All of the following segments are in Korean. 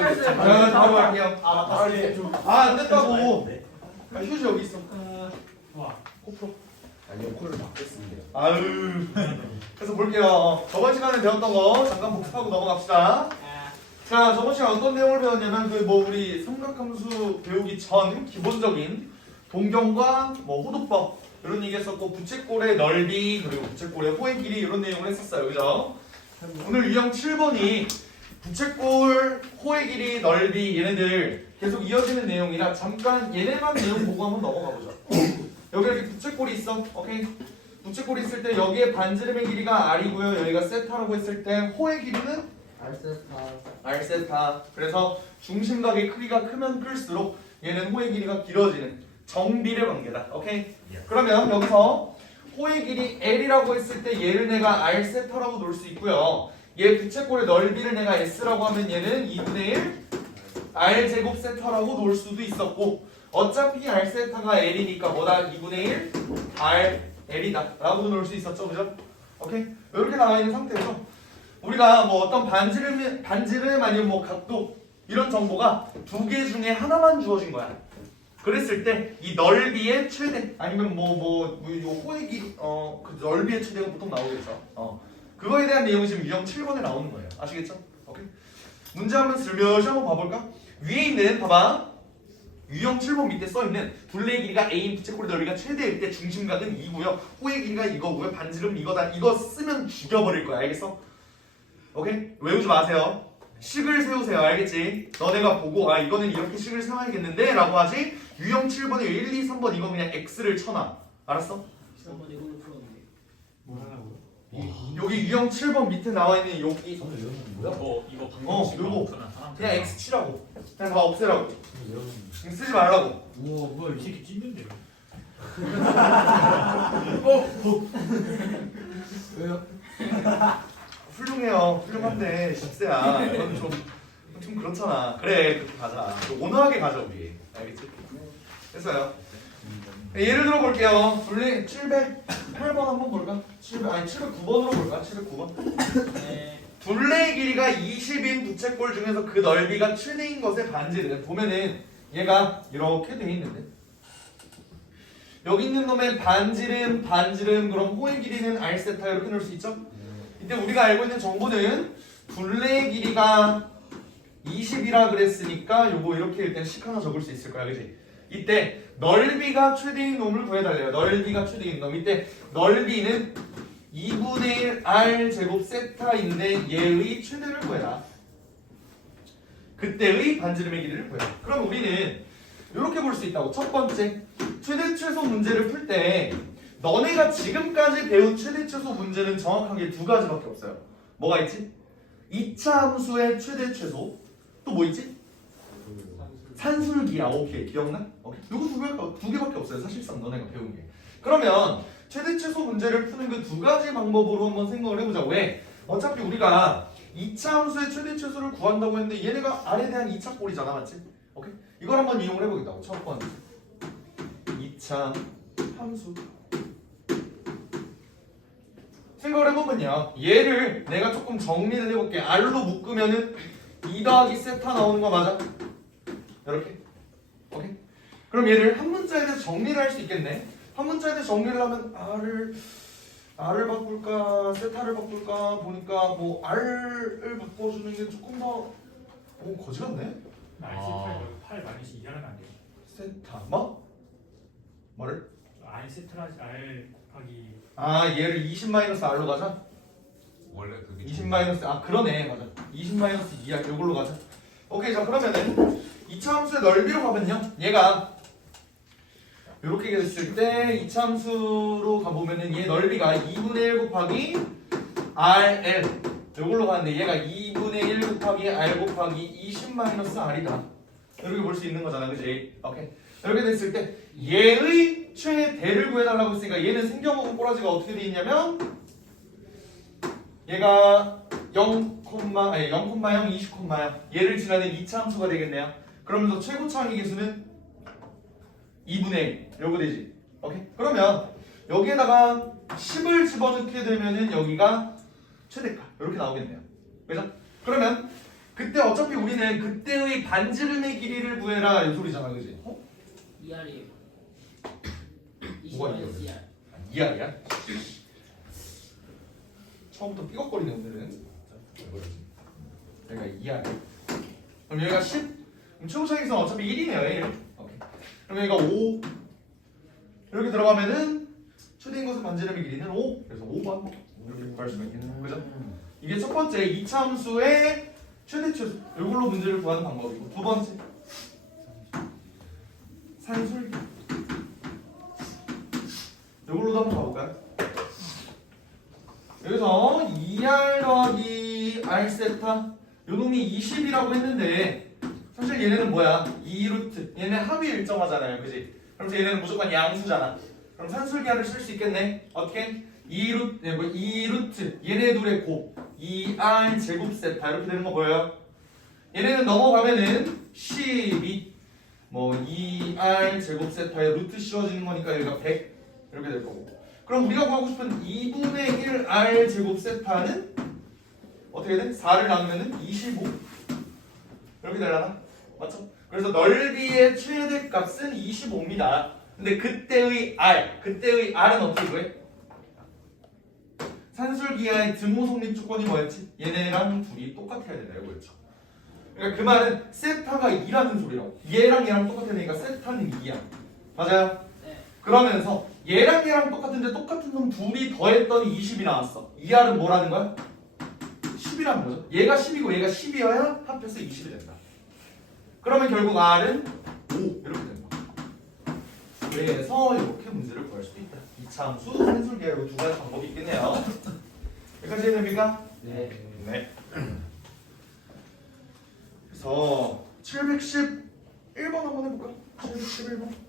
자, 바로 갈게요. 안 됐다고. 휴지 여기 있어. 좋아. 코프로. 아니요, 코를 바꿨습니다. 아유. 그래서 볼게요. 저번 시간에 배웠던 거 잠깐 복습하고 넘어갑시다. 자, 저번 시간 어떤 내용을 배웠냐면 우리 삼각함수 배우기 전 기본적인 동경과 호도법 이런 얘기 했었고, 부채꼴의 넓이 그리고 부채꼴의 호의 길이 이런 내용을 했었어요. 그죠? 오늘 유형 7번이 부채꼴, 호의 길이, 넓이 얘네들 계속 이어지는 내용이라 잠깐 얘네만 내용 보고 한번 넘어가 보죠. 여기 이렇게 부채꼴이 있어. 오케이? 부채꼴이 있을 때 여기에 반지름의 길이가 R이고요. 여기가 세타라고 했을 때 호의 길이는 R세타. 그래서 중심각의 크기가 크면 클수록 얘는 호의 길이가 길어지는 정비례 관계다. 오케이? 그러면 여기서 호의 길이 L이라고 했을 때 얘를 내가 R세타라고 놓을 수 있고요. 얘 부채꼴의 넓이를 내가 S라고 하면 얘는 2분의 1 R제곱 세타라고 놓을 수도 있었고, 어차피 R세타가 L이니까 뭐다? 2분의 1 RL이다 라고도 놓을 수 있었죠. 그죠? 오케이? 이렇게 나와 있는 상태에서 우리가 어떤 반지름 아니면 각도 이런 정보가 두 개 중에 하나만 주어진 거야. 그랬을 때 이 넓이의 최대 아니면 호의 길이 그 넓이의 최대가 보통 나오겠죠. 그거에 대한 내용이 지금 유형 7번에 나오는 거예요. 아시겠죠? 오케이. 문제 한번 슬며시 한번 봐볼까? 위에 있는 봐봐. 유형 7번 밑에 써있는 둘레의 길이가 A인 부채꼴의 넓이가 최대일 때 중심각은 2고요. 호의 길이가 이거고요. 반지름 이거다. 이거 쓰면 죽여버릴 거야. 알겠어? 오케이? 외우지 마세요. 식을 세우세요. 알겠지? 너네가 보고 이거는 이렇게 식을 세워야겠는데 라고 하지. 유형 7번에 1, 2, 3번 이거 그냥 X를 쳐놔. 알았어? 3번 이걸로 풀었는데. 뭐 하라고요? 여기 유형 7번 밑에 나와 있는 여기 저는 외우는 거야? 이거 요거. 사람 그냥 X 치라고. 그냥 다 없애라고. 저는 외우는 지금 쓰지 말라고. 우와 뭐야 이 새끼 찐는데요. 왜요? 훌륭해요. 훌륭한데 10세야. 이건 좀 그렇잖아. 그래, 그렇게 가자. 온화하게 가자 우리. 알겠지? 됐어요. 예를 들어 볼게요. 둘레 708번 한번 볼까? 709번으로 볼까? 709번. 네. 둘레의 길이가 20인 부채꼴 중에서 그 넓이가 최대인 것의 반지름. 보면은 얘가 이렇게 돼 있는데 여기 있는 놈의 반지름 그럼 호의 길이는 R세타 이렇게 넣을 수 있죠? 이때 우리가 알고 있는 정보는 둘레의 길이가 20이라 그랬으니까 요거 이렇게 일단 식 하나 적을 수 있을 거야. 그치? 이때 넓이가 최대인 놈을 구해달래요. 넓이가 최대인 놈. 이때 넓이는 2분의 1 R 제곱 세타인데 얘의 최대를 구해라. 그때의 반지름의 길이를 구해라. 그럼 우리는 이렇게 볼 수 있다고. 첫 번째, 최대 최소 문제를 풀 때 너네가 지금까지 배운 최대 최소 문제는 정확하게 두 가지밖에 없어요. 뭐가 있지? 2차 함수의 최대 최소. 또 뭐 있지? 산술기야. 오케이. 기억나? 오케이. 이거 두 개밖에 없어요. 사실상 너네가 배운 게. 그러면 최대 최소 문제를 푸는 그 두 가지 방법으로 한번 생각을 해보자. 왜? 어차피 우리가 2차 함수의 최대 최소를 구한다고 했는데 얘네가 R에 대한 2차 꼴이잖아. 맞지? 오케이? 이걸 한번 이용을 해보겠다고. 첫 번째 2차 함수 생각을 해보면요, 얘를 내가 조금 정리를 해볼게. R로 묶으면은 2 더하기 세타 나오는 거 맞아? 이렇게. 오케이? 그럼 얘를 한 문자에 대해서 정리를 할 수 있겠네. 한 문자에 대해서 정리를 하면 R을 바꿀까 세타를 바꿀까 보니까 R을 바꿔주는 게 조금 더 거지 같네? R 마이너스 2하면 안 돼요. 세타 뭐를? R 세트라지 R 곱하기 얘를 20-R로 가자? 원래 그게 20 마이너스 그러네. 맞아. 20 마이너스 2야. 이걸로 가자. 오케이. 자, 그러면은 2차 함수의 넓이로 가면요, 얘가 이렇게 됐을 때 2차 함수로 가보면은 얘 넓이가 2분의 1 곱하기 RL 이걸로 가는데 얘가 2분의 1 곱하기 R 곱하기 20 마이너스 R이다. 이렇게 볼 수 있는 거잖아. 그지? 오케이. 이렇게 됐을 때 얘의 최대를 구해달라고 했으니까 얘는 생겨먹은 꼬라지가 어떻게 돼 있냐면 얘가 0, 0,0, 20, 얘를 지나는 2차 함수가 되겠네요. 그러면서 최고차항의 개수는 2분의 1 요거 되지. 오케이? 그러면 여기에다가 10을 집어넣게 되면은 여기가 최대값 이렇게 나오겠네요. 그죠? 그러면 그때 어차피 우리는 그때의 반지름의 길이를 구해라 이 소리잖아, 그지? 어? 2R이에요. 뭐가 20 2R. 이하야? 처음부터 삐걱거리네 오늘은. 여기가 2야. 그럼 여기가 10. 그럼 최고차익선 어차피 1이네요. 1. 오케이. 그럼 여기가 5. 이렇게 들어가면은 최대 인거수 반지름의 길이는 5. 그래서 5번 이렇게 구할 수가 있겠네요. 그죠? 이게 첫 번째 이차함수의 최대 최소. 이걸로 문제를 구하는 방법이고 두 번째 산술기. 이걸로도 한번 가볼까요? 여기서 2R 더하기 R 세타 요 놈이 20이라고 했는데 사실 얘네는 뭐야? 2루트 얘네 합이 일정하잖아요, 그지? 그래서 얘네는 무조건 양수잖아. 그럼 산술기하를 쓸 수 있겠네. 어떻게? 2루트 얘네 둘의 곱 2R 제곱 세타 이렇게 되는 거 보여요? 얘네는 넘어가면은 12 뭐 2R 제곱 세타에 루트 씌워지는 거니까 여기가 100 이렇게 될 거고. 그럼 우리가 구하고 싶은 2분의 1 R 제곱 세타는 어떻게 돼? 4를 나누면은 25 이렇게 되려나? 맞죠? 그래서 넓이의 최대 값은 25입니다. 근데 그때의 R은 어떻게 구해? 산술기하의 등호 성립 조건이 뭐였지? 얘네랑 둘이 똑같아야 된다 이거였죠. 그러니까 그 말은 세타가 2라는 소리라고. 얘랑 똑같아야 되니까 세타는 2야. 맞아요? 네. 그러면서 얘랑 똑같은데 똑같은 놈 둘이 더했더니 20이 나왔어. 이 R은 뭐라는 거야? 10이라는 거죠. 얘가 10이고 얘가 10이어야 합해서 20이 된다. 그러면 결국 R은 5 이렇게 된다. 그래서 이렇게 문제를 구할 수도 있다. 이차함수, 산술기하 이두 가지 방법이 있겠네요. 여기까지 됩니까? 네. 네. 그래서 711번 한번 해볼까? 711번.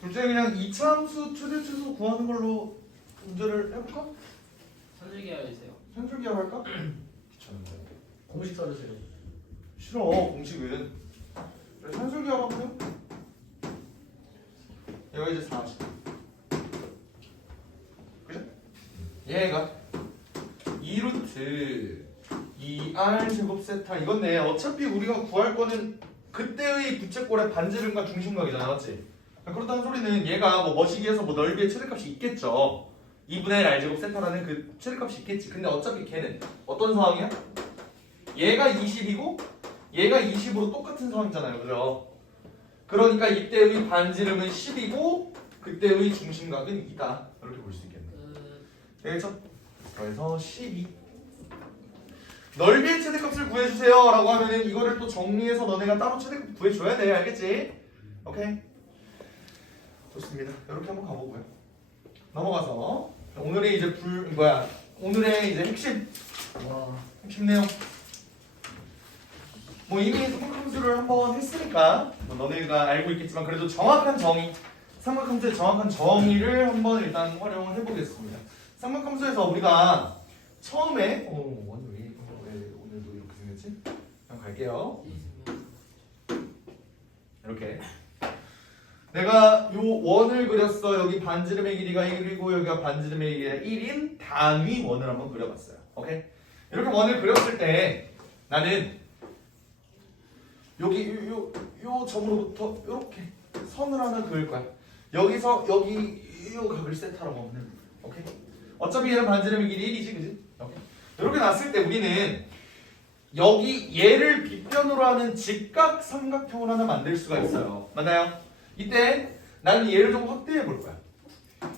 둘째 그냥 이차함수 최대 최소 구하는 걸로 문제를 해볼까? 산술기하 해주세요. 산술기하 할까? 귀찮은데. 공식 써주세요. 싫어 공식은. 그래, 산술기하 하면 얘가 이제 40. 그죠? 얘가 2루트 2R 제곱 세타 이건데 어차피 우리가 구할 거는 그때의 부채꼴의 반지름과 중심각이잖아, 맞지? 그렇다는 소리는 얘가 뭐 머시기에서 뭐 넓이의 최대값이 있겠죠. 2분의 1 R제곱 세타라는 그 최대값이 있겠지. 근데 어차피 걔는 어떤 상황이야? 얘가 20이고 얘가 20으로 똑같은 상황이잖아요, 그죠? 그러니까 이때의 반지름은 10이고 그때의 중심각은 2다 이렇게 볼 수 있겠네. 되겠죠? 그래서 12 넓이의 최대값을 구해주세요 라고 하면은 이거를 또 정리해서 너네가 따로 최대값 구해줘야 돼. 알겠지? 오케이? 좋습니다. 이렇게 한번 가보고요. 넘어가서 오늘의 이제 오늘의 이제 핵심 내용. 뭐 이미 삼각함수를 한번 했으니까 뭐 너네가 알고 있겠지만 그래도 정확한 정의, 삼각함수의 정확한 정의를 한번 일단 활용을 해보겠습니다. 삼각함수에서 우리가 처음에 원이 왜 오늘도 이렇게 생겼지? 그냥 갈게요. 이렇게 내가 요 원을 그렸어. 여기 반지름의 길이가 1이고 여기가 반지름의 길이가 1인 단위 원을 한번 그려봤어요. 오케이? 이렇게 원을 그렸을 때 나는 여기 요 점으로부터 이렇게 선을 하나 그을 거야. 여기서 여기 요 각을 세타라고 하면 됩니다. 오케이? 어차피 얘는 반지름의 길이 1이지, 그지? 오케이? 이렇게 놨을 때 우리는 여기 얘를 빗변으로 하는 직각 삼각형을 하나 만들 수가 있어요. 맞나요? 이때 나는 얘를 좀 확대해 볼 거야.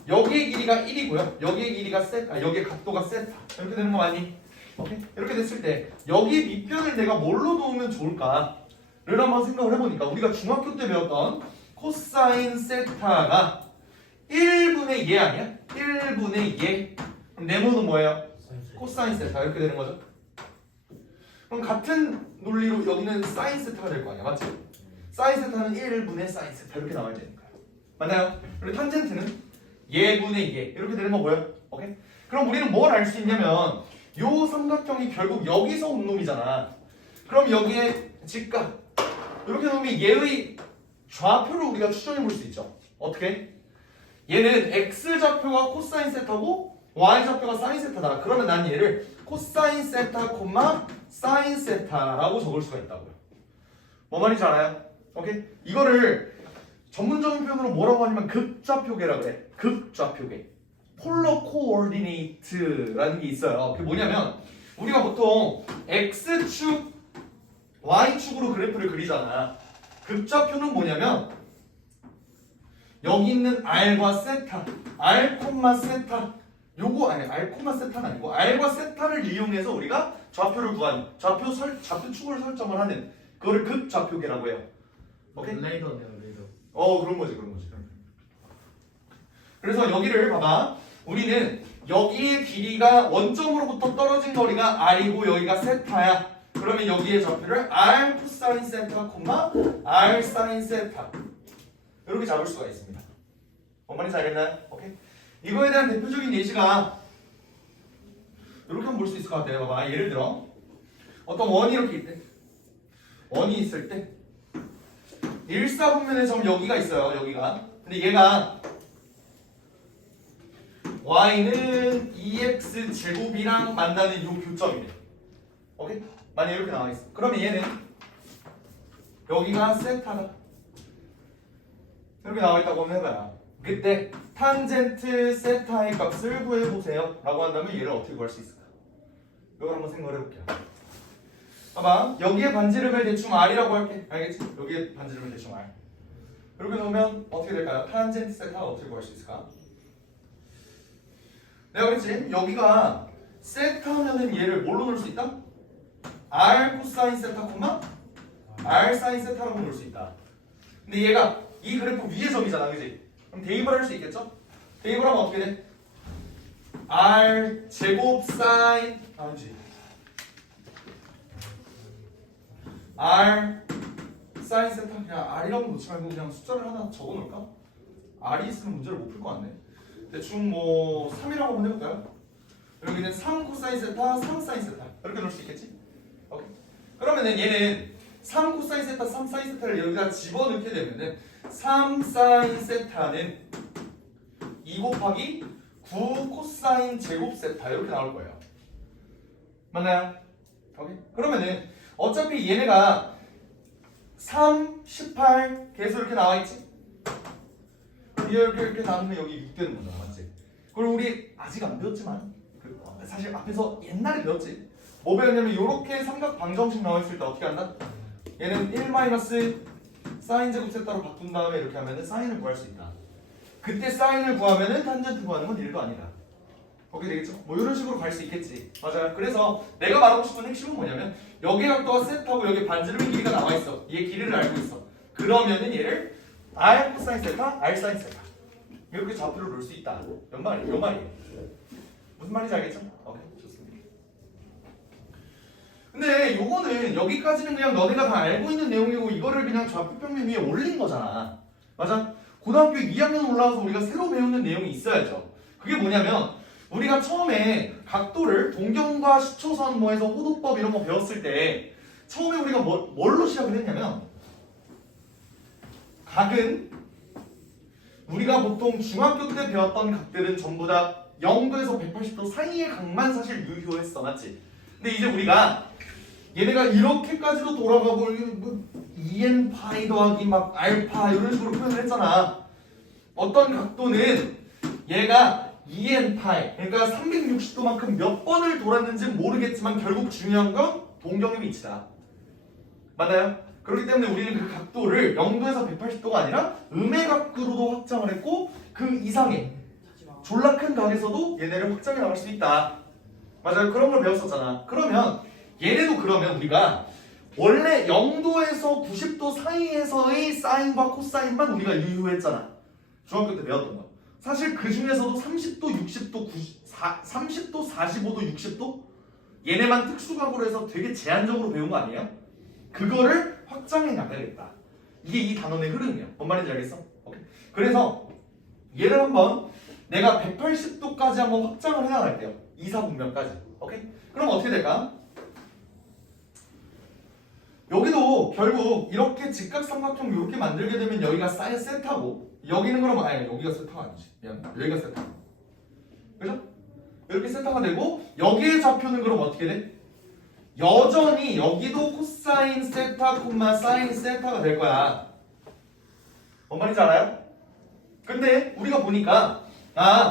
여기의 길이가 1이고요. 여기의 길이가 여기의 각도가 세타. 이렇게 되는 거 맞니? 오케이? 이렇게 됐을 때 여기 밑변을 내가 뭘로 놓으면 좋을까를 한번 생각을 해보니까 우리가 중학교 때 배웠던 코사인 세타가 1분의 얘 아니야? 1분의 얘. 그럼 네모는 뭐예요? 코사인 세타 이렇게 되는 거죠. 그럼 같은 논리로 여기는 사인 세타가 될 거 아니야, 맞지? 사인 세타는 1분의 사인 세타 이렇게 나와야 되니까요. 맞나요? 그리고 탄젠트는 얘분의 얘 이렇게 되는 거 보여요? 오케이? 그럼 우리는 뭘 알 수 있냐면 요 삼각형이 결국 여기서 온 놈이잖아. 그럼 여기에 직각 이렇게 놓으면 얘의 좌표를 우리가 추정해 볼 수 있죠. 어떻게? 얘는 x 좌표가 코사인 세타고 y 좌표가 사인 세타다. 그러면 난 얘를 코사인 세타 콤마 사인 세타라고 적을 수가 있다고요. 뭐 말인지 알아요? 오케이? 이거를 전문적인 표현으로 뭐라고 하냐면 극좌표계라고 그래. 극좌표계. 폴러 코오디네이트라는 게 있어요. 그게 뭐냐면 우리가 보통 x축, y축으로 그래프를 그리잖아. 극좌표는 뭐냐면 여기 있는 r과 세타, r, 세타 요거 아니 r, 세타는 아니고 r과 세타를 이용해서 우리가 좌표를 구하는 좌표축을 설정을 하는 그거를 극좌표계라고 해요. 오케이? 레이더네요, 레이더. 그런 거지. 그래서 여기를 봐봐. 우리는 여기의 길이가 원점으로부터 떨어진 거리가 r이고 여기가 세타야. 그러면 여기의 좌표를 r 코사인 세타 콤마 r 사인 세타 이렇게 잡을 수가 있습니다. 뭔 말인지 알겠나요? 오케이. 이거에 대한 대표적인 예시가 이렇게 한번 볼 수 있을 것 같아요. 봐봐. 예를 들어 어떤 원이 이렇게 있대. 원이 있을 때 일사분면의 점 여기가 있어요. 여기가. 근데 얘가 y는 2x 제곱이랑 만나는 요 교점이래. 오케이? 만약 이렇게 나와 있어. 그러면 얘는 여기가 세타다. 이렇게 나와 있다고 하면 해봐요. 그때 탄젠트 세타의 값을 구해보세요 라고 한다면 얘를 어떻게 구할 수 있을까? 이걸 한번 생각을 해볼게요. 봐봐. 여기에 반지름을 대충 r이라고 할게. 알겠지? 여기에 반지름을 대충 r. 이렇게 놓으면 어떻게 될까요? 탄젠트 세타가 어떻게 구할 수 있을까? 내가 그랬지? 여기가 세타면은 얘를 뭘로 넣을 수 있다? r 코사인 세타 콤마 r 사인 세타라고 넣을 수 있다. 근데 얘가 이 그래프 위의 점이잖아, 그지? 그럼 대입을 할 수 있겠죠? 대입을 하면 어떻게 돼? r 제곱 사인 아니지 r 사인 세타 그냥 r이라고 놓지 말고 그냥 숫자를 하나 적어 놓을까? r이 있으면 문제를 못 풀 것 같네. 대충 뭐 3이라고 한번 해볼까요? 여기는 3 코사인 세타, 3 사인 세타 이렇게 넣을 수 있겠지? 오케이. 그러면은 얘는 3 코사인 세타, 3 사인 세타를 여기다 집어넣게 되면은 3 사인 세타는 2 곱하기 9 코사인 제곱 세타 이렇게 나올 거예요. 맞나요? 오케이. 그러면은 어차피 얘네가 3, 18 계속 이렇게 나와 있지? 이렇게 나누면 여기 6 되는 거잖아, 맞지? 그리고 우리 아직 안 배웠지만 사실 앞에서 옛날에 배웠지. 뭐 배웠냐면 이렇게 삼각 방정식 나와 있을 때 어떻게 한다? 얘는 1 마이너스 사인 제곱 세타로 바꾼 다음에 이렇게 하면은 사인을 구할 수 있다. 그때 사인을 구하면은 탄젠트 구하는 건 1도 아니다. 그렇게 되겠죠? 뭐 이런 식으로 갈 수 있겠지. 맞아요. 그래서 내가 말하고 싶은 핵심은 뭐냐면 여기 각도가 세타고 여기 반지름의 길이가 나와 있어. 얘 길이를 알고 있어. 그러면은 얘를 r 코사인 세타, r 사인 세타 이렇게 좌표를 놓을 수 있다. 몇 말이에요? 무슨 말인지 알겠죠? 오케이, 좋습니다. 근데 요거는 여기까지는 그냥 너네가 다 알고 있는 내용이고 이거를 그냥 좌표평면 위에 올린 거잖아. 맞아? 고등학교 2학년 올라와서 우리가 새로 배우는 내용이 있어야죠. 그게 뭐냐면 우리가 처음에 각도를 동경과 시초선 뭐 해서 호도법 이런 거 배웠을 때 처음에 우리가 뭘로 시작을 했냐면 각은 우리가 보통 중학교 때 배웠던 각들은 전부 다 0도에서 180도 사이의 각만 사실 유효했어, 맞지? 근데 이제 우리가 얘네가 이렇게까지도 돌아가고 뭐 2n 파이 더하기 막 알파 이런 식으로 표현을 했잖아. 어떤 각도는 얘가 2n 파이 그러니까 360도만큼 몇 번을 돌았는지는 모르겠지만 결국 중요한 건 동경의 위치다. 맞나요? 그렇기 때문에 우리는 그 각도를 0도에서 180도가 아니라 음의 각도로도 확장을 했고 그 이상의 졸라 큰 각에서도 얘네를 확장해 나갈 수 있다. 맞아요. 그런 걸 배웠었잖아. 그러면 얘네도 그러면 우리가 원래 0도에서 90도 사이에서의 사인과 코사인만 우리가 유효했잖아. 중학교 때 배웠던 거. 사실 그 중에서도 30도, 60도, 30도, 45도, 60도 얘네만 특수각으로 해서 되게 제한적으로 배운 거 아니에요? 그거를 확장해 나가야겠다. 이게 이 단원의 흐름이야. 뭔 말인지 알겠어? 오케이. 그래서 얘를 한번 내가 180도까지 한번 확장을 해 나갈게요. 2, 4분면까지. 오케이? 그럼 어떻게 될까? 여기도 결국 이렇게 직각삼각형 이렇게 만들게 되면 여기가 사인 세타고 여기는 그럼 아니 여기가 세타가 아니지. 미안. 여기가 세타. 그죠? 이렇게 세타가 되고 여기의 좌표는 그럼 어떻게 돼? 여전히 여기도 코사인 세타 콤마 사인 세타가 될 거야. 뭔 말인지 알아요? 근데 우리가 보니까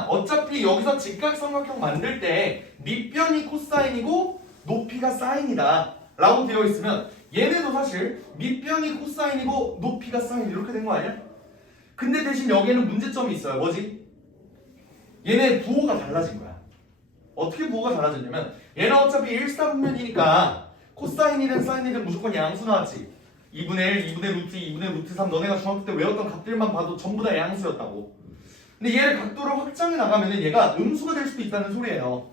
어차피 여기서 직각삼각형 만들 때 밑변이 코사인이고 높이가 사인이다 라고 되어 있으면 얘네도 사실 밑변이 코사인이고 높이가 사인 이렇게 된 거 아니야? 근데 대신 여기에는 문제점이 있어요. 뭐지? 얘네 부호가 달라진 거야. 어떻게 부호가 달라졌냐면 얘는 어차피 일사분면이니까 코사인이든 사인이든 무조건 양수 나왔지. 2분의 1, 2분의 루트 2, 2분의 루트 3 너네가 중학교 때 외웠던 값들만 봐도 전부 다 양수였다고. 근데 얘를 각도를 확장해 나가면 얘가 음수가 될 수도 있다는 소리예요.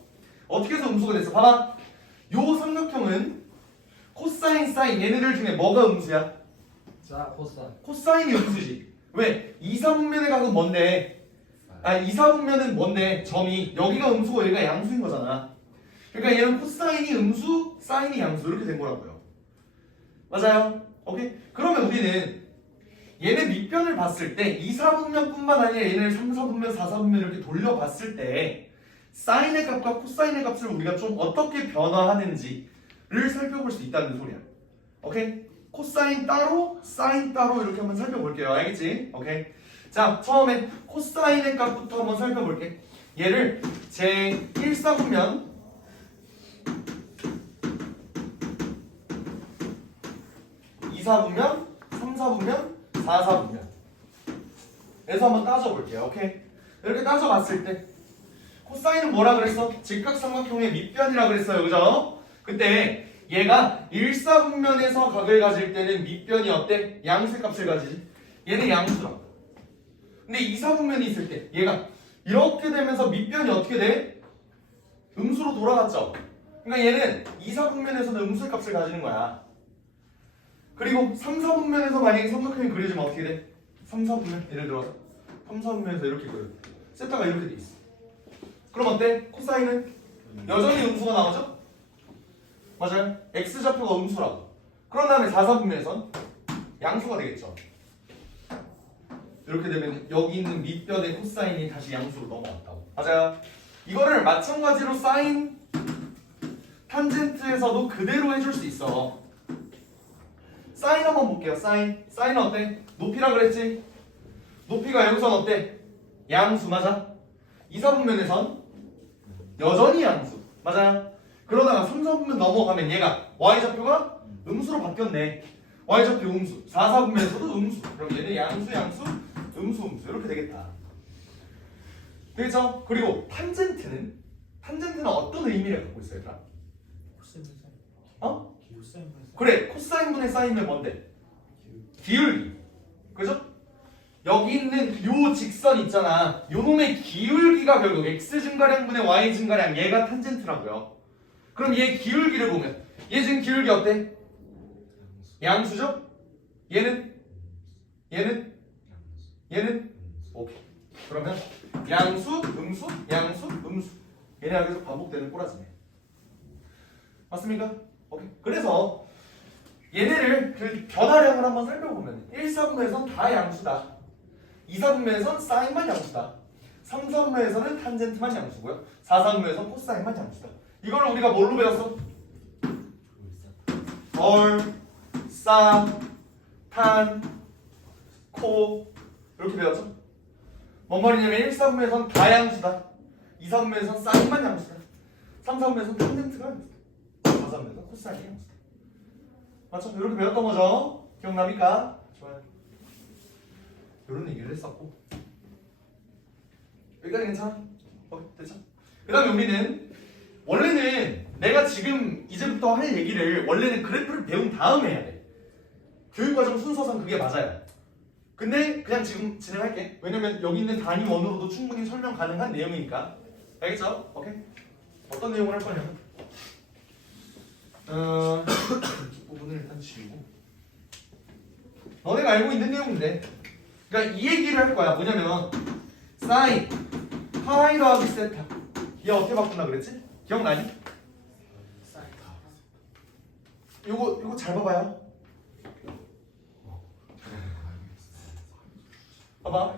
어떻게 해서 음수가 됐어? 봐봐. 요 삼각형은 코사인, 사인 얘네들 중에 뭐가 음수야? 자, 코사인. 코사인이 음수지. 왜? 2, 4분면의 각은 뭔데? 2, 4분면은 뭔데? 점이 여기가 음수고 여기가 양수인 거잖아. 그러니까 얘는 코사인이 음수, 사인이 양수 이렇게 된 거라고요. 맞아요? 오케이? 그러면 우리는 얘네 밑변을 봤을 때 2, 4분면뿐만 아니라 얘네를 3, 4분면, 4, 4분면 이렇게 돌려봤을 때 사인의 값과 코사인의 값을 우리가 좀 어떻게 변화하는지를 살펴볼 수 있다는 소리야. 오케이? 코사인 따로, 사인 따로 이렇게 한번 살펴볼게요. 알겠지? 오케이? 자, 처음에 코사인의 값부터 한번 살펴볼게. 얘를 제 1사분면 2사분면, 3사분면, 4사분면 에서 한번 따져볼게요. 오케이? 이렇게 따져봤을 때 코사인은 뭐라 그랬어? 직각삼각형의 밑변이라 그랬어요. 그죠? 그때 얘가 1사분면에서 각을 가질 때는 밑변이 어때? 양수의 값을 가지지. 얘는 양수라고. 근데 2사분면이 있을 때 얘가 이렇게 되면서 밑변이 어떻게 돼? 음수로 돌아갔죠. 그러니까 얘는 2사분면에서는 음수의 값을 가지는 거야. 그리고 3, 4분면에서 만약에 삼각형이 그려지면 어떻게 돼? 3, 4분면 예를 들어서 3, 4분면에서 이렇게 그려. 세타가 이렇게 돼 있어. 그럼 어때? 코사인은 여전히 음수가 나오죠? 맞아요. x좌표가 음수라고. 그런 다음에 4, 4분면에선 양수가 되겠죠. 이렇게 되면 여기 있는 밑변의 코사인이 다시 양수로 넘어왔다고. 맞아요. 이거를 마찬가지로 사인 탄젠트에서도 그대로 해줄 수 있어. 사인 한번 볼게요. 사인은 어때? 높이라 그랬지? 높이가 여기선 어때? 양수 맞아? 2, 4분면에선 여전히 양수 맞아요? 그러다가 3, 4분면 넘어가면 얘가 y좌표가 음수로 바뀌었네. y좌표 음수 4, 4분면에서도 음수. 그럼 얘는 양수 음수 이렇게 되겠다. 되겠죠? 그리고 탄젠트는 어떤 의미를 갖고 있어요? 얘들아? 코사인 분의 사인. 어? 코사인 분의 사인. 그래 코사인분의 사인은 뭔데? 기울기. 그죠? 여기 있는 요 직선 있잖아. 요 놈의 기울기가 결국 x 증가량분의 y 증가량 얘가 탄젠트라고요. 그럼 얘 기울기를 보면 얘 지금 기울기 어때? 양수죠? 얘는? 오케이. 그러면 양수, 음수, 양수, 음수 얘네가 계속 반복되는 꼬라지네. 맞습니까? 오케이. 그래서 얘네를 그 변화량을 한번 살펴보면 1, 4분면에선 다 양수다. 2, 4분면에선 사인만 양수다. 3, 4분면에서는 탄젠트만 양수고요. 4, 4분면에선 코사인만 양수다. 이걸 우리가 뭘로 배웠어? 얼, 사, 탄, 코 이렇게 배웠죠? 뭔 말이냐면 1, 4분면에선 다 양수다. 2, 4분면에선 사인만 양수다. 3, 4분면에선 탄젠트가 양수다. 4, 4분면에선 코사인이 양수다. 맞죠? 이렇게 배웠던 거죠? 기억납니까? 좋아요. 이런 얘기를 했었고 여기까지 괜찮아? 됐죠? 그 다음에 우리는 원래는 내가 지금 이제부터 할 얘기를 원래는 그래프를 배운 다음에 해야 돼. 교육과정 순서상 그게 맞아요. 근데 그냥 지금 진행할게. 왜냐면 여기 있는 단위 원으로도 충분히 설명 가능한 내용이니까. 알겠죠? 오케이? 어떤 내용을 할 거냐면 이 부분을 일단 지우고 너네가 알고 있는 내용인데 그러니까 이 얘기를 할 거야. 뭐냐면 사인 파이 더하기 세타 얘 어떻게 바꾼다 그랬지? 기억나니? 요거 잘 봐봐요. 봐봐.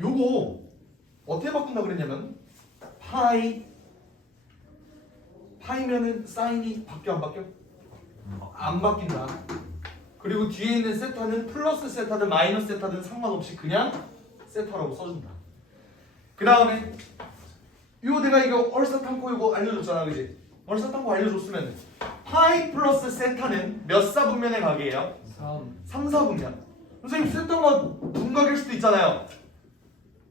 요거 어떻게 바꾼다 그랬냐면 파이면은 사인이 바뀌어 안 바뀌어? 안 바뀐다. 그리고 뒤에 있는 세타는 플러스 세타든 마이너스 세타든 상관없이 그냥 세타라고 써준다. 그 다음에 이거 내가 이거 얼사탄코 이거 알려줬잖아, 그지? 얼사탄코 알려줬으면 파이 플러스 세타는 몇 사분면의 각이에요? 3, 4분면. 선생님 세타가 분각일 수도 있잖아요.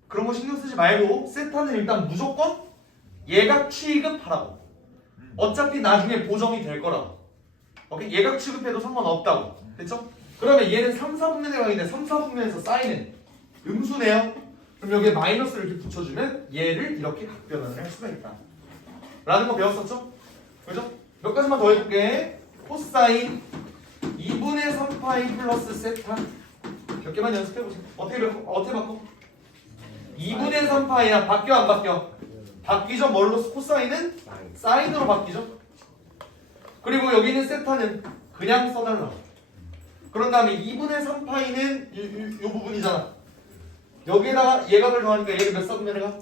그런 거 신경 쓰지 말고 세타는 일단 무조건 예각 취급하라고. 어차피 나중에 보정이 될 거라고. 오케이? 예각 취급해도 상관없다고. 됐죠? 그러면 얘는 3, 4분면의 각인데 3, 4분면에서 사인은 음수네요. 그럼 여기에 마이너스를 이렇게 붙여주면 얘를 이렇게 각변환을 할 수가 있다. 라는 거 배웠었죠? 그죠? 몇 가지만 더 해볼게. 코사인 2분의 3파이 플러스 세타 몇 개만 연습해보세요. 어떻게 바꿔? 2분의 3파이야. 바뀌어 안 바뀌어? 바뀌죠. 뭘로? 코사인은 사인으로 바뀌죠. 그리고 여기 있는 세타는 그냥 써달라. 그런 다음에 2분의 3파이는 요 부분이잖아. 여기에다가 예각을 더하니까 얘를 몇 사분면에 가?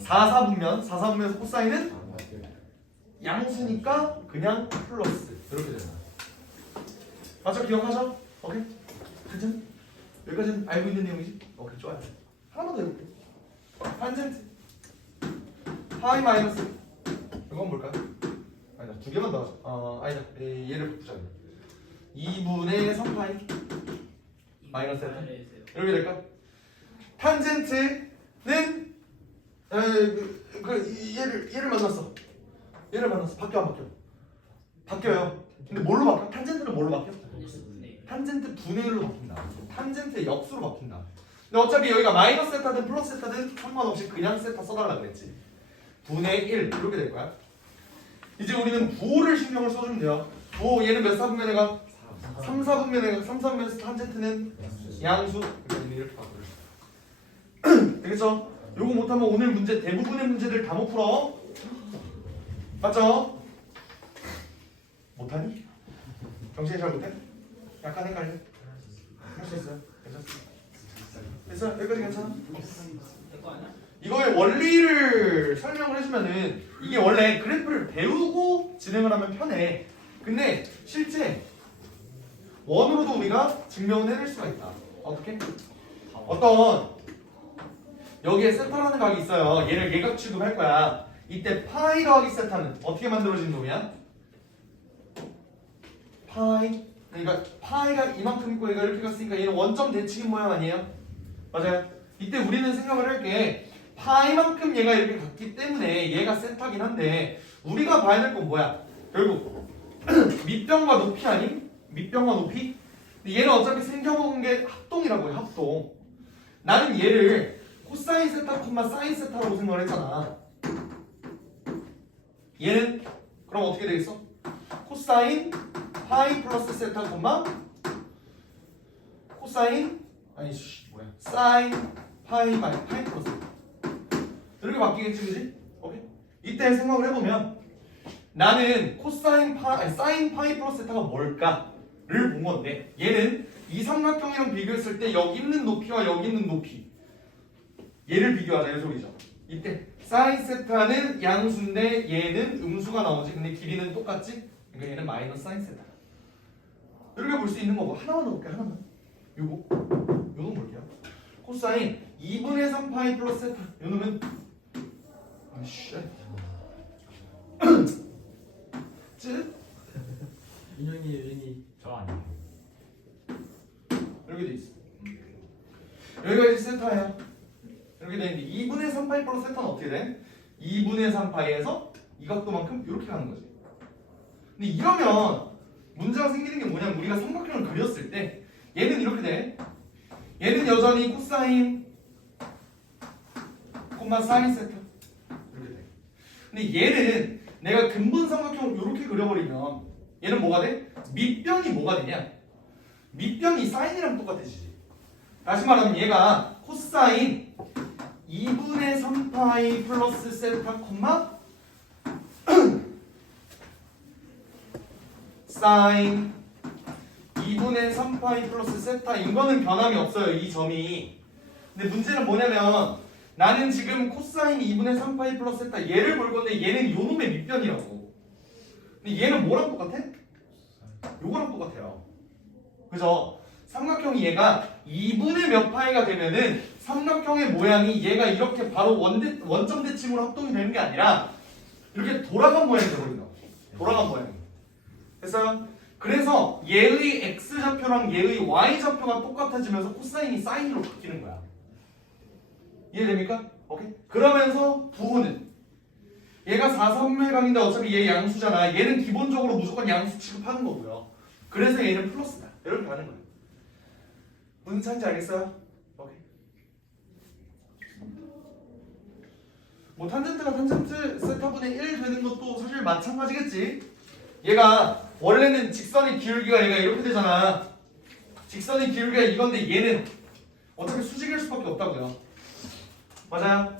4사분면. 4사분면에서 코사인은 양수니까 그냥 플러스. 이렇게 된다. 맞죠? 기억하죠? 오케이? 괜찮? 여기까지는 알고 있는 내용이지? 오케이, 좋아요. 하나만 더 해볼게. 탄젠트 파이 마이너스 이건 뭘까요? 아니다, 두 개만 더 하자. 아니다, 얘를 바꾸자. 2분의 3파이 마이너스 세타 이렇게 될까? 탄젠트는 얘를 만났어. 바뀌어 안 바뀌어? 바뀌어요. 근데 뭘로 바뀌어? 탄젠트는 뭘로 바뀌어? 탄젠트 분의 1로 바뀐다. 탄젠트의 역수로 바뀐다. 근데 어차피 여기가 마이너스 세타든 플러스 세타든 상관없이 그냥 세타 써달라 그랬지. 분의 1 이렇게 될 거야. 이제 우리는 부호를 신경을 써주면 돼요. 부호 얘는 몇 사분면에 가? 3, 4분면에 가. 3, 4분면에서 탄젠트는 양수. 이렇게 바꾸려. 되겠죠? 요거 못하면 오늘 문제 대부분의 문제들 다 못 풀어. 맞죠? 못하니? 정신이 잘 못해? 약간 헷갈려? 할 수 있어요? 괜찮어? 됐어? 여기까지 괜찮아? 될거 아니야? 이거의 원리를 설명을 해주면은 이게 원래 그래프를 배우고 진행을 하면 편해. 근데 실제 원으로도 우리가 증명을 해낼 수가 있다. 어떻게? 어떤 여기에 세타라는 각이 있어요. 얘를 예각 취급할 거야. 이때 파이 더하기 세타는 어떻게 만들어진 놈이야? 파이. 그러니까 파이가 이만큼 있고 얘가 이렇게 갔으니까 얘는 원점 대칭인 모양 아니에요? 맞아요. 이때 우리는 생각을 할게. 파이만큼 얘가 이렇게 갔기 때문에 얘가 세타긴 한데 우리가 봐야 될 건 뭐야? 결국 밑변과 높이 아니? 밑변과 높이? 근데 얘는 어차피 생겨먹은 게 합동이라고 해요. 합동. 나는 얘를 코사인 세타 콤마 사인 세타라고 생각을 했잖아. 얘는 그럼 어떻게 되겠어? 코사인 파이 플러스 세타 콤마 코사인 사인 파이 플러스 이렇게 바뀌겠지, 그지? 오케이. 이때 생각을 해보면 나는 코사인 사인 파이 플러스 세타가 뭘까를 본 건데 얘는 이 삼각형이랑 비교했을 때 여기 있는 높이와 여기 있는 높이 얘를 비교하자 이 소리죠. 이때 사인 세타는 양수인데 얘는 음수가 나오지. 근데 길이는 똑같지? 그러니까 얘는 마이너스 사인 세타. 이렇게 볼 수 있는 거고 하나만 더 볼게. 하나만. 요건 볼게요. 코사인 2분의 3파이 플러스 세타. 요놈은 아이씨 쯔? 윤영이 저 아니에요. 이렇게 돼 있어. 여기가 이제 세타야. 이렇게 되는데 2분의 3파이 플러스 세타는 어떻게 돼? 2분의 3파이에서 이 각도만큼 이렇게 가는 거지. 근데 이러면 문제가 생기는 게 뭐냐면 우리가 삼각형을 그렸을 때 얘는 이렇게 돼. 얘는 여전히 코사인 콤마 사인 세타 이렇게 돼. 근데 얘는 내가 근본 삼각형 이렇게 그려버리면 얘는 뭐가 돼? 밑변이 뭐가 되냐? 밑변이 사인이랑 똑같아지지. 다시 말하면 얘가 코사인 2분의 3파이 플러스 세타 콤마 사인 2분의 3파이 플러스 세타 이거는 변함이 없어요. 이 점이. 근데 문제는 뭐냐면 나는 지금 코사인 2분의 3파이 플러스 세타 얘를 볼 건데 얘는 요 놈의 밑변이라고. 근데 얘는 뭐랑 똑같아? 요거랑 똑같아요. 그죠? 삼각형이 얘가 2분의 몇 파이가 되면은 삼각형의 모양이 얘가 이렇게 바로 원점 대칭으로 합동이 되는 게 아니라 이렇게 돌아간 모양이 되거든요. 돌아간 모양이. 됐어요? 그래서 얘의 x좌표랑 얘의 y좌표가 똑같아지면서 코사인이 사인으로 바뀌는 거야. 이해됩니까? 오케이? 그러면서 부호는 얘가 4,3분의 강인데 어차피 얘 양수잖아. 얘는 기본적으로 무조건 양수 취급하는 거고요. 그래서 얘는 플러스다. 이렇게 가는 거야. 무슨 차이인지 알겠어요? 오케이. 뭐 탄젠트가 탄젠트 세타분의 1 되는 것도 사실 마찬가지겠지. 얘가 원래는 직선의 기울기가 얘가 이렇게 되잖아. 직선의 기울기가 이건데 얘는 어차피 수직일 수밖에 없다고요. 맞아요?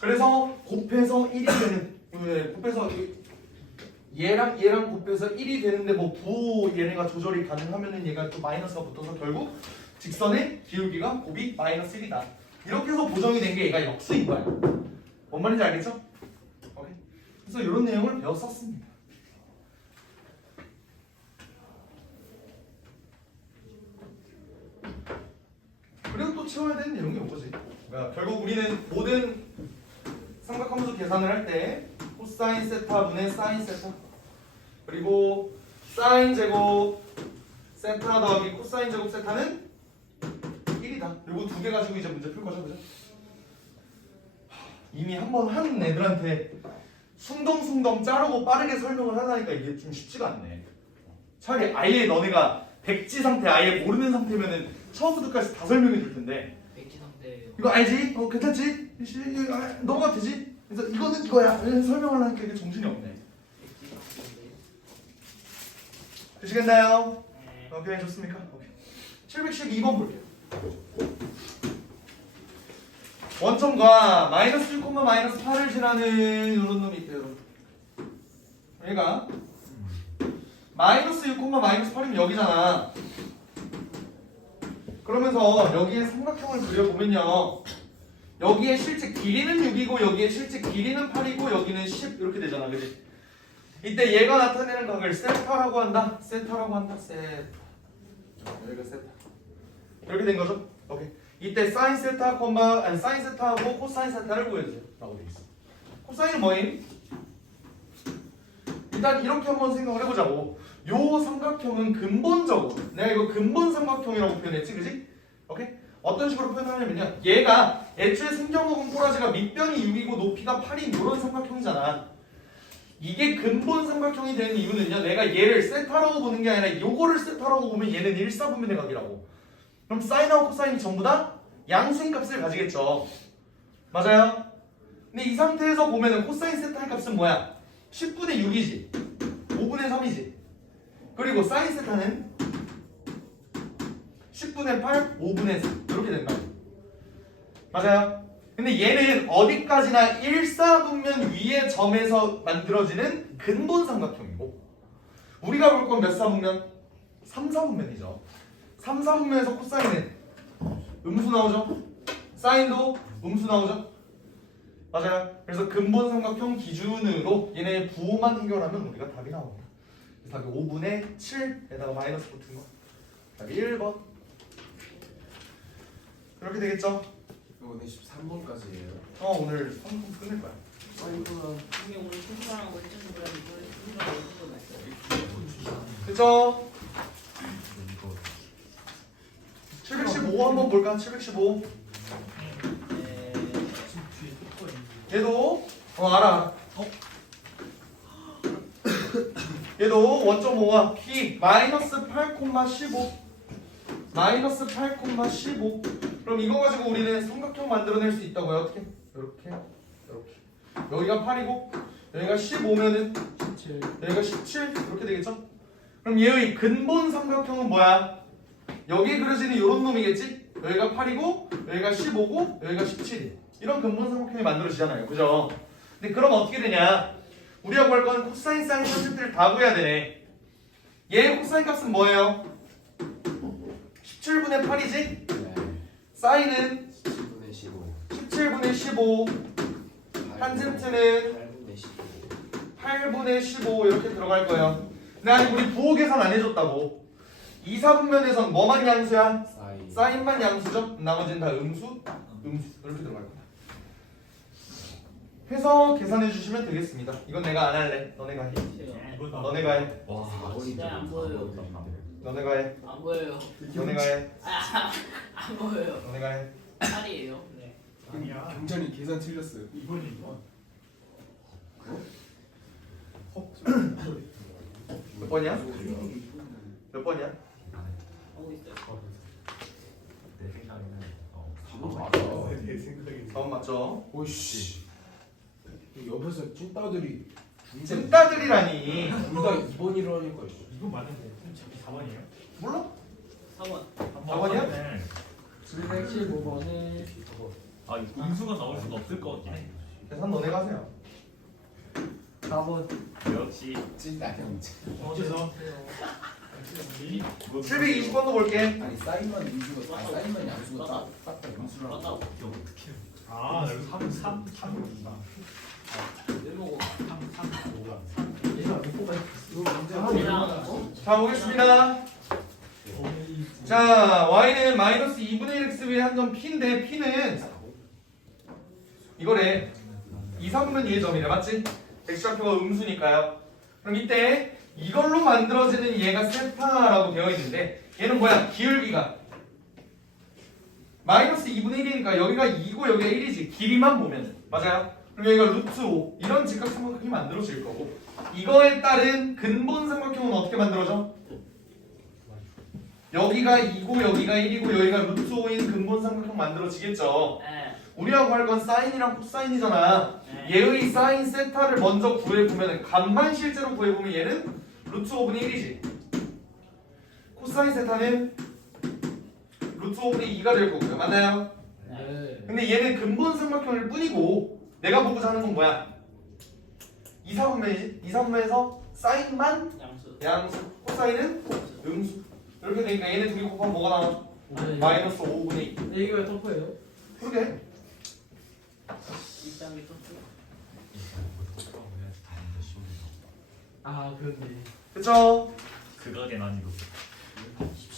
그래서 곱해서 1이 되는 곱해서 얘랑 곱해서 1이 되는데 뭐 부호 얘네가 조절이 가능하면은 얘가 또 마이너스가 붙어서 결국 직선의 기울기가 곱이 마이너스 1이다. 이렇게 해서 보정이 된 게 얘가 역수인 거야. 뭔 말인지 알겠죠? 오케이. 그래서 이런 내용을 배웠었습니다. 그리고 또 채워야 되는 내용이 뭐지? 그러니까 결국 우리는 모든 삼각함수 계산을 할 때 코사인 세타 분의 사인 세타 그리고 사인 제곱 세타 더하기 코사인 제곱 세타는 1이다. 그리고 두 개 가지고 이제 문제 풀 거죠, 그죠? 이미 한 번 한 애들한테 숭덩숭덩 자르고 빠르게 설명을 하다니까 이게 좀 쉽지가 않네. 차라리 아예 너네가 백지 상태 아예 모르는 상태면은 처음부터 끝까지 다 설명해 줄 텐데. 백지 상태예요. 이거 알지? 괜찮지? 넘어가 되지? 그래서 이거는 이거야. 설명하려니까 이게 정신이 없네. 백지 상태인데. 되시겠나요? 네. 오케이, 좋습니까? 오케이. 712번 볼게요. 원점과 마이너스 6, 마이너스 8을 지나는 이런 놈이 있대요. 얘가 마이너스 6, 마이너스 8이면 여기잖아. 그러면서 여기에 삼각형을 그려보면요. 여기에 실제 길이는 6이고 여기에 실제 길이는 8이고 여기는 10 이렇게 되잖아. 그치? 이때 얘가 나타내는 각을 세타라고 한다. 세타라고 한다. 세타. 여기가 세타. 이렇게 된 거죠? 오케이. 이때 사인 세타, 사인 세타하고 코사인 세타를 구해주세요. 라고 돼 있어. 코사인은 뭐임? 일단 이렇게 한번 생각을 해보자고. 요 삼각형은 근본적으로 내가 이거 근본 삼각형이라고 표현했지, 그지? 오케이? 어떤 식으로 표현하냐면요. 얘가 애초에 생겨먹은 꼬라지가 밑변이 6이고 높이가 8인 이런 삼각형이잖아. 이게 근본 삼각형이 되는 이유는요. 내가 얘를 세타라고 보는 게 아니라 요거를 세타라고 보면 얘는 일사분면의 각이라고. 그럼 사인하고 코사인이 전부 다 양수인 값을 가지겠죠. 맞아요? 근데 이 상태에서 보면은 코사인 세타의 값은 뭐야? 10분의 6이지. 5분의 3이지. 그리고 사인 세타는 10분의 8, 5분의 3 이렇게 된다. 맞아요? 근데 얘는 어디까지나 일사분면 위의 점에서 만들어지는 근본 삼각형이고 우리가 볼 건 몇 사분면? 3사분면이죠. 3사분면에서 코사인은 음수 나오죠? 사인도 음수 나오죠? 맞아요. 그래서 근본 삼각형 기준으로 얘네 부호만 해결하면 우리가 답이 나옵니다. 답이 5분의 7에다가 마이너스 붙은 거. 답이 1번. 그렇게 되겠죠? 이거 오늘 13번까지예요. 오늘 3분 끝낼 거야. 아이고. 이게 오늘 소중하고 해주는 거라고 소중하고 해주는 거 맞죠? 그쵸? 이거 715 한번 볼까? 715. 네. 지금 뒤에 또 있는데. 얘도 알아. 얘도 원점 5와 P 마이너스 8,15 마이너스 8,15 그럼 이거 가지고 우리는 삼각형 만들어낼 수 있다고요. 어떻게? 이렇게 여기가 8이고 여기가 15면은 17. 여기가 17 이렇게 되겠죠? 그럼 얘의 근본 삼각형은 뭐야? 여기에 그려지는 이런 놈이겠지? 여기가 8이고 여기가 15고 여기가 17이 이런 근본 삼각형이 만들어지잖아요. 그죠? 근데 그럼 어떻게 되냐? 우리가 구할 건 코사인 사인 컨셉트를 다 구해야 되네. 얘의 코사인 값은 뭐예요? 17분의 8이지? 네. 사인은 17분의 15. 17분의 15 탄젠트는 8분의 15. 8분의 15 이렇게 들어갈 거예요. 근데 아니 우리 부호 계산 안 해줬다고. 2, 4분면에선 뭐만 양수야? 사인. 사인만 양수죠? 나머지는 다 음수 이렇게 들어갈 거야. 해서 계산해 주시면 되겠습니다. 이건 내가 안 할래. 너네가 해. 너네가 해. 와, 4번이 진짜 안 보여요. 너네가 해. 안 보여요. 너네가 해. 안 보여요. 너네가 해. 8이에요. 네. 아니야. 경전이 계산 틀렸어요. 2번이죠. 몇 번이야? 몇 번이야? 하고 있어요. 내 생각에는 4번 맞아. 내 생각에. 4번 맞죠? 오씨. 옆에서 찐따들이 찐따들이라니. 둘다 2번이라니까. 이거 맞는데. 저기 4번이에요? 몰라? 4번. 4번이야? 715번에 아, 음수가 나올 수는 없을 것 같긴 해. 계산 너네가 하세요. 4번. 역시 찐따 형제. 어디서? 720번도 볼게. 아니 사인만 인수가 사인만 양수가 딱딱 인수랑. 맞다. 어떻게? 아, 여기 3 3이구나. 왜 먹어? 3 5가. 얘가 몇 번가 이거 문제 그냥 자 보겠습니다. 자 y는 마이너스 2분의 1 x 의 한점 p인데 p는 이거래. 2, 4분면 2의 점이래. 맞지? x좌표가 음수니까요. 그럼 이때 이걸로 만들어지는 얘가 세타라고 되어 있는데 얘는 뭐야? 기울기가 마이너스 2분의 1이니까 여기가 2고 여기가 1이지. 길이만 보면 맞아요? 그럼 여기가 루트 5 이런 직각 삼각형이 만들어질 거고 이거에 따른 근본 삼각형은 어떻게 만들어져? 여기가 2고 여기가 1이고 여기가 루트 5인 근본 삼각형 만들어지겠죠. 네. 우리가 구할 건 사인이랑 코사인이잖아. 네. 얘의 사인 세타를 먼저 구해보면 값만 실제로 구해보면 얘는 루트 5분의 1이지. 코사인 세타는 루트 5분의 2가 될 거고요. 맞나요? 네. 근데 얘는 근본 삼각형일 뿐이고 내가 보고자 하는 건 뭐야? 2, 4분면이지? 2, 4분면에서 사인만 양수. 양수, 코사인은 음수 이렇게 되니까 얘네 둘이 곱하면 뭐가 나와? 마이너스 5분의 2 이게 왜 터프예요? 그러게. 1단계 토트. 아, 그런데. 그쵸? 그거겐 아니고.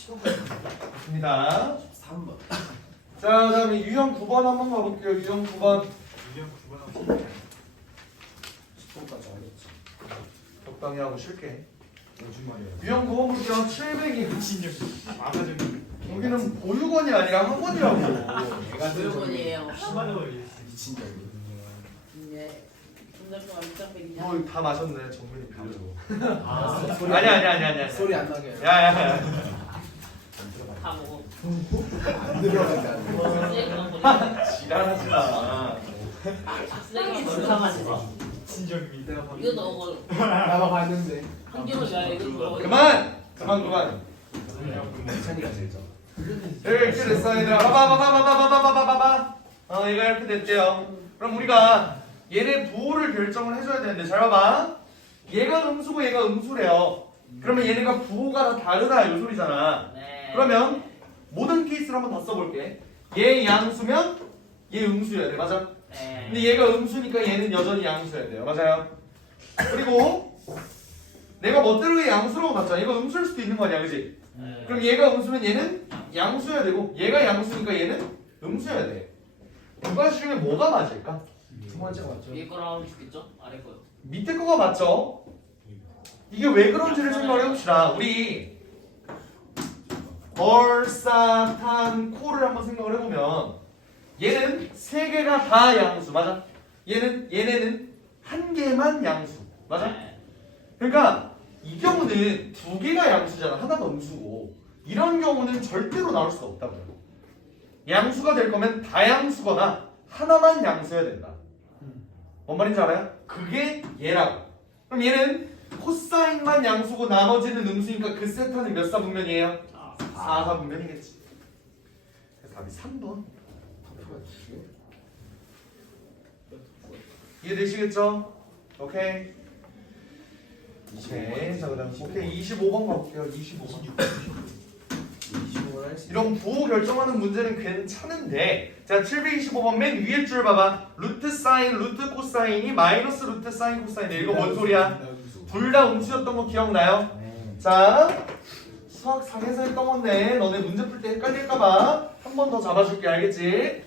좋습니다. 3번. 자, 그다음에 유형 9번 한번 가볼게요. 유형 9번. 유형 9번 10번까지 알겠지. 적당히 하고 쉴게. 거짓말이에요. 유형 9번 볼게요. 700이. 진짜 맞아주는. 여기는 보육원이 아니라 학원이라고. 내가 교육원이에요. 심하다고 미친 자기. 네. 중간 동안 밑장빼기냐? 다 마셨네, 정민이. 그래도 아, 소리 아니야. 소리 안 나게. 야야야. 다 먹어. 안 들어간다. 쓰레기만 버리고. 지랄하지 마. 쓰레기만 불쌍하지 마. 친절미. 내가 봐. 이거 넣어. 나만 봤는데. 한 개만 야 이거 넣어. 그만. 찬이가 제일 적. 이렇게 됐어, 얘들아. 봐봐. 이거 이렇게 됐대요. 그럼 우리가 얘네 부호를 결정을 해줘야 되는데 잘 봐봐. 얘가 음수고 얘가 음수래요. 그러면 얘네가 부호가 다 다르다 이 소리잖아. 네. 그러면 모든 케이스를 한번 다 써볼게. 얘 양수면 얘 음수여야 돼. 맞아? 네. 근데 얘가 음수니까 얘는 여전히 양수여야 돼요. 맞아요? 그리고 내가 멋대로 얘 양수라고 봤잖아. 얘가 음수일 수도 있는 거 아니야, 그지? 네. 그럼 얘가 음수면 얘는 양수여야 되고 얘가 양수니까 얘는 음수여야 돼. 두 가지 중에 뭐가 맞을까? 두 번째가 맞죠? 위에 거랑 하면 죽겠죠? 아래 거요. 밑에 거가 맞죠? 이게 왜 그런지를 생각을 해봅시다. 우리 얼사탄코를 한번 생각을 해보면 얘는 세 개가 다 양수 맞아? 얘네는 한 개만 양수 맞아? 네. 그러니까 이 경우는 두 개가 양수잖아. 하나가 음수고. 이런 경우는 절대로 나올 수가 없다고요. 양수가 될 거면 다양수거나 하나만 양수여야 된다. 뭔 말인지 알아요? 그게 얘라고. 그럼 얘는 코사인만 양수고 나머지는 음수니까 그 세타는 몇 사분면이에요? 4사분면이겠지. 그래서 답이 3번. 이해되시겠죠? 오케이. 오케이. 자, 그다음 오케이 25번 가볼게요. 25번. 25번 할수 이런 부호 결정하는 문제는 괜찮은데, 자 725번 맨 위에 줄 봐봐. 루트 사인, 루트 코사인이 마이너스 루트 사인 코사인인데 이거 뭔 소리야? 둘 다 음수였던 거 기억나요? 자 수학상에서 했던 건데 너네 문제 풀 때 헷갈릴까봐 한 번 더 잡아줄게. 알겠지?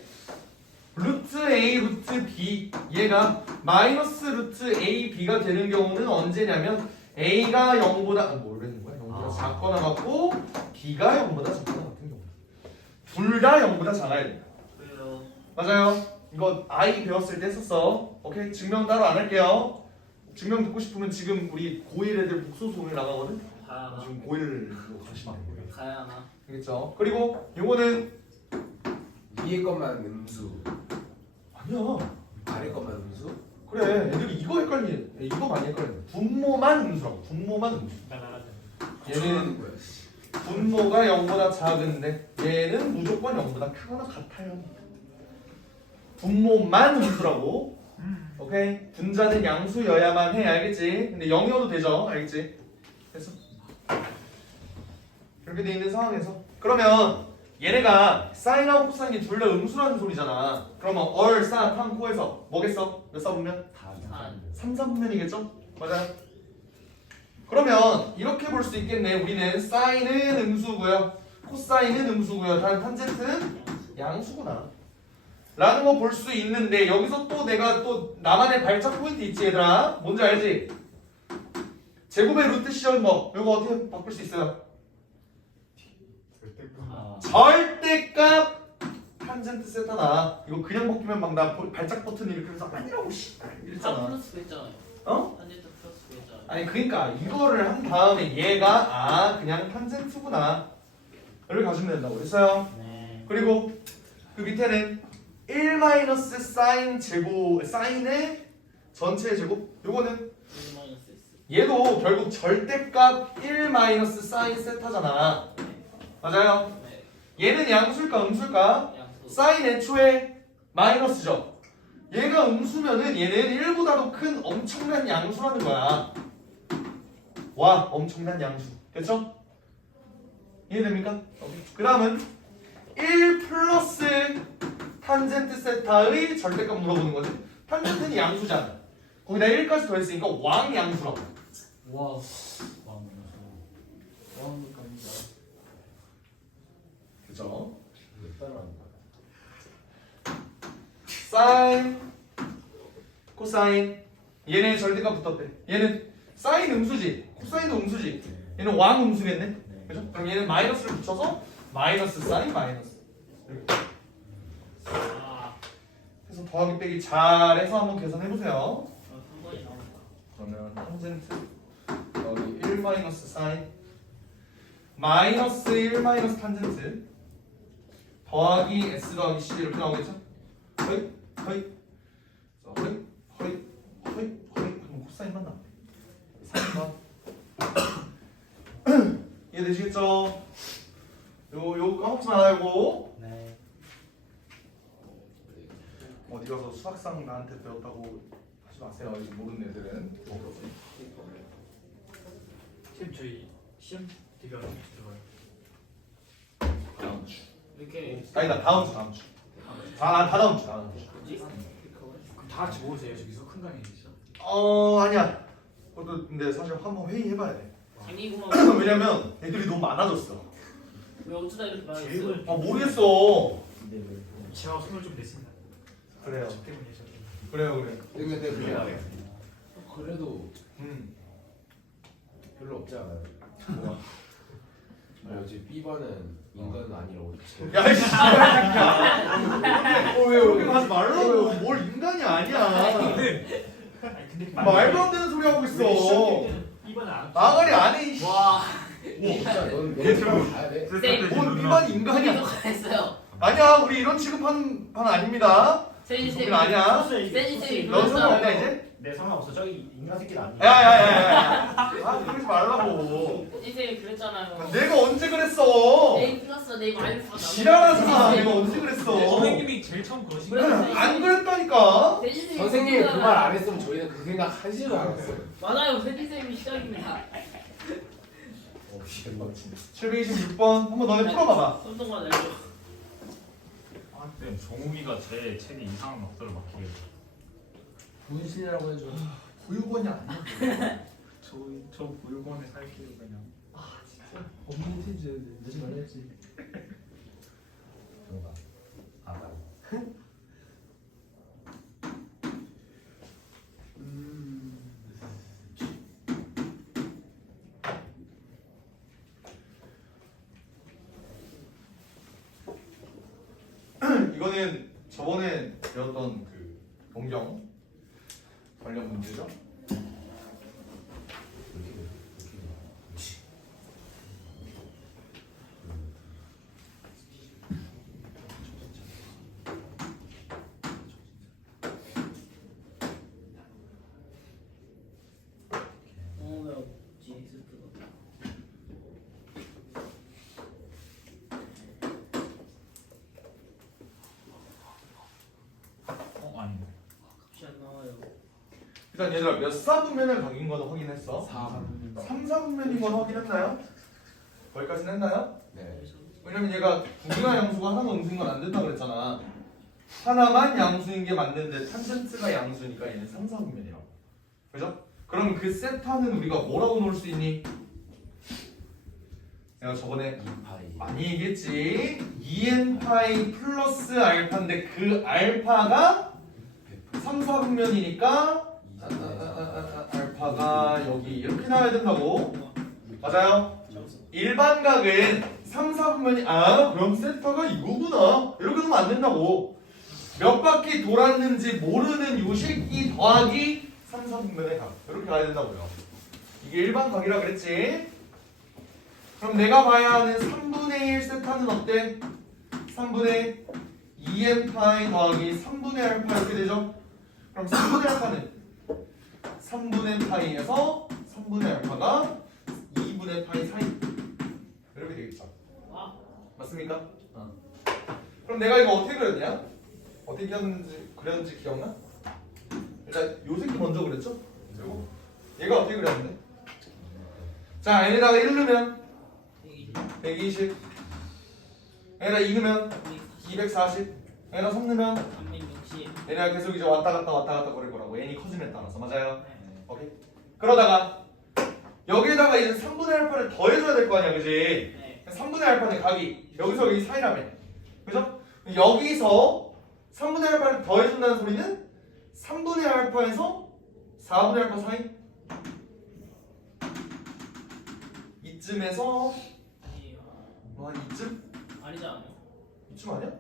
루트 A, 루트 B 얘가 마이너스 루트 A, B가 되는 경우는 언제냐면 A가 0보다 뭐라는 거야? 0보다 작거나 같고 B가 0보다 작거나 같은 경우 둘 다 0보다 작아야 된다. 그래요. 맞아요. 이거 I 배웠을 때 했었어. 오케이? 증명 따로 안 할게요. 증명 듣고 싶으면 지금 우리 고1 애들 복소수 오늘 나가거든? 가야나. 지금 고1로 가시면 돼요. 가야나. 알겠죠? 그리고 요거는 위에 것만 음수, 아니야. 아래 것만 음수? 그래. 애들이 이거 헷갈리. 이거 많이 헷갈려. 분모만 음수라고. 분모만 음수. 얘는 뭐야? 분모가 0보다 작은데 얘는 무조건 0보다 크거나 같아요. 분모만 음수라고. 오케이? 분자는 양수여야만 해. 알겠지? 근데 0이어도 되죠. 알겠지? 됐어. 이렇게 돼 있는 상황에서 그러면 얘네가 사인하고 코사인이 둘 다 음수라는 소리잖아. 그러면 얼, 사, 탕, 코에서 뭐겠어? 몇 사분면? 3사분면이겠죠? 맞아요. 그러면 이렇게 볼 수 있겠네. 우리는 사인은 음수고요, 코사인은 음수고요, 다른 탄젠트는 양수구나 라는 거 볼 수 있는데, 여기서 또 내가 또 나만의 발작 포인트 있지 얘들아? 뭔지 알지? 제곱의 루트 시절 뭐 이거 어떻게 바꿀 수 있어요? 절대값 탄젠트 세타다. 이거 그냥 바꾸면 막 나 발작 버튼 이렇게 해서 아니라고 씨 아 이랬잖아. 플러스가 있잖아요. 어? 탄젠트 플러스가 있잖아요. 아니 그러니까 이거를 한 다음에 얘가 그냥 탄젠트구나 를 가지면 된다고 그랬어요. 네. 그리고 그 밑에는 1 마이너스 사인 제곱, 사인의 전체 제곱. 요거는 1 마이너스 S. 얘도 결국 절대값 1 마이너스 사인 세타잖아. 맞아요. 네. 얘는 양수일까 음수일까? 양수. 사인 애초에 마이너스죠. 얘가 음수면은 얘는 1보다도 큰 엄청난 양수라는 거야. 와, 엄청난 양수. 됐죠? 이해됩니까? 그 다음은 1 플러스 탄젠트 세타의 절대값 물어보는 거지. 탄젠트는 양수잖아. 거기다 1까지 더했으니까 왕양수라고. 와. 그죠? 몇 따라하는 거야? 사인, 코사인. 얘네 절대값 붙었대. 얘는 사인 음수지, 코사인도 음수지. 얘는 왕 음수겠네. 그죠? 그럼 얘는 마이너스를 붙여서 마이너스 사인 마이너스. 이렇게. 아. 그래서 더하기 빼기 잘해서 한번 계산해 보세요. 한 번이 나온다. 그러면 탄젠트 여기 1 마이너스 사인 마이너스 1 마이너스 탄젠트 더하기 s 더하기 c 이렇게 나오겠죠? 허이 허이 허이 허이 허이 허이 그럼 코사인만 나오네. 3번 이해되시겠죠? 요 까먹지 말고. 네. 어디 가서 수학상 나한테 배웠다고 하지 마세요. 모르는 애들은. 지금 저희 시험 대결 들어가요. 다음 주. 이렇게. 아니다 다음 주 다음 주. 다 다음 주 다음 주. 뭐지? 그럼 다 같이 모으세요. 저기서 큰 강의이시죠? 아니야. 그것도 근데 사실 한번 회의해봐야 돼. 재미구만. 왜냐면 애들이 너무 많아졌어. 왜 어쩌다 이렇게 말했어요? 모르겠어. 제가 손을 좀 냈습니다. 그래요. 저 때문에 저 때문에. 그래요 그래. 근데 그래도 별로 없지 않아요? 뭐야? 뭐지? B반은 인간은 아니라고 야 이씨. 왜 그렇게 하지 말라고. 뭘 인간이 아니야. 아니 근데 말도 안 되는 소리 하고 있어. 이번에 안 마가리 안에 이 와. 진짜 넌 얘 너무 가야 돼. 뭔 B반 인간이야. 우리도 했어요. 아니야 우리 이런 취급하는 반 아닙니다. 세진 쌤이 우린 아니야. 세진 쌤이 너 상관없냐 이제? 내 상관없어. 저기 인간 새끼는 아니야. 야야야야. 아 그러지 말라고. 세진 쌤이 그랬잖아요. 내가 언제 그랬어? A 플러스 네이 마이너스 지랄하지 마. 내가 언제 그랬어? 선생님이 제일 처음 그러신 그래. 거예요. 안 그랬다니까. 선생님이 그 말 안 했으면 저희는 그 생각 하지도 않았어요. 맞아요. 세진 쌤이 시작입니다. 726번 한번 너네 풀어봐봐. 손동만 알려. 아, 근데 정욱이가 제 책에 이상한 막들을 막히게. 분신이라고 해줘. 보육원이 아니야. 저 보육원에 살게요 그냥. 없는 텐즈 내지 말랬지. 정답. 아까. 이거는 저번에 배웠던 그 동경 관련 문제죠. 왜 없지? 스트가. 아니. 값이 안 나와요. 일단 얘들아 몇 사분면을 각인 건 확인했어? 4. 3, 4분면인 건 확인했나요? 거기까지는 했나요? 네. 왜냐면 얘가 구분화 양수가 하나만 음수인 건 안 된다 그랬잖아. 하나만 양수인 게 맞는데 탄젠트가 양수니까 얘는 3, 4분면이야. 그죠? 그럼 그 세타는 우리가 뭐라고 놓을 수 있니? 내가 저번에 2파이. 많이 얘기했지. 2n파이 플러스 알파인데 그 알파가 3, 4분면이니까 알파가 여기 이렇게 나와야 된다고. 맞아요? 일반각은 3, 4분면이 그럼 세타가 이거구나 이렇게 놓으면 안 된다고. 몇 바퀴 돌았는지 모르는 요식기 더하기 3, 4분면의 각 이렇게 가야 된다고요. 이게 일반각이라 그랬지. 그럼 내가 봐야 하는 3분의 1 세타는 어때? 3분의 2n파이 더하기 3분의 알파 이렇게 되죠? 그럼 3분의 알파는 3분의 파이에서 3분의 알파가 2분의 파이 사이 이렇게 되겠죠. 맞습니까? 그럼 내가 이거 어떻게 그렸냐? 어떻게 그렸는지 기억나? 일단 요 새끼 먼저 그랬죠? 그리고 얘가 어떻게 그렸는데? 자 얘네다가 1 넣으면 120 얘네다 2 넣으면 240 얘네다 3 넣으면 360. 얘네가 계속 이제 왔다 갔다 거릴 거라고 n이 커짐에 따라서. 맞아요? 오케이. 그러다가 여기에다가 이제 3분의 알파를 더해줘야 될 거 아니야, 그지? 네. 3분의 알파는 각이 여기서 여기 사이라며, 그죠? 여기서 3분의 알파를 더해준다는 소리는 3분의 알파에서 4분의 알파 사이? 이쯤에서 아니에요. 와 이쯤? 아니잖아요. 이쯤 아니야?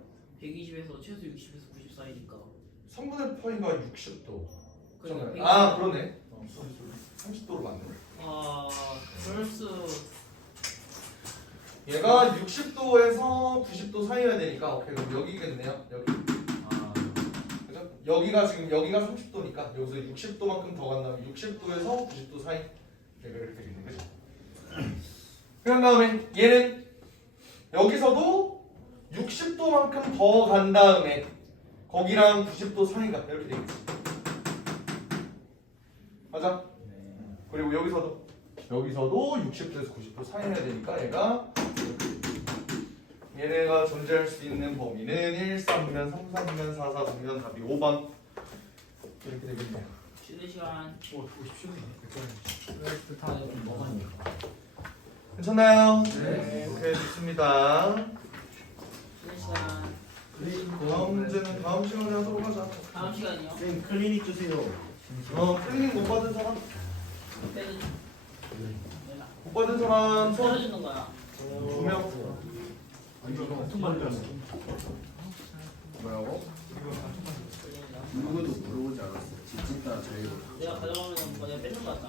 120에서 최소 60에서 90 사이니까. 3분의 파이가 60도. 그러니까 120. 아 그러네. 30도로 맞네. 그럴 수. 얘가 60도에서 90도 사이여야 되니까 오케이 그럼 여기겠네요. 여기. 그죠? 여기가 지금 여기가 30도니까 여기서 60도만큼 더 간 다음에 60도에서 90도 사이 이렇게 되겠네. 그죠? 그런 다음에 얘는 여기서도 60도만큼 더 간 다음에 거기랑 90도 사이가 이렇게 되겠지. 맞아? 그리고 여기서도 60도에서 90도 사이여야 되니까 얘네가 존재할 수 있는 범위는 1, 3면, 3, 4면, 4, 4면 답이 5번 이렇게 되겠네요. 쉬는 시간. 보고 싶으네. 다 여기 먹으니까. 괜찮나요? 네. 오케이 좋습니다. 쉬는 시간. 다음 문제는 다음 시간에 하도록 하자. 다음 시간이요. 쌤 클리닉 주세요. 클리닉 못 받은 사람? 빼는. 못 받은 사람 손 떨어지는 거야. 2명. 같은 말이 잖아 뭐라고? 누구도 물어보지 않았어. 진짜 저희로. 내가 가져가면 뭐 내가 뺏는 거 같다.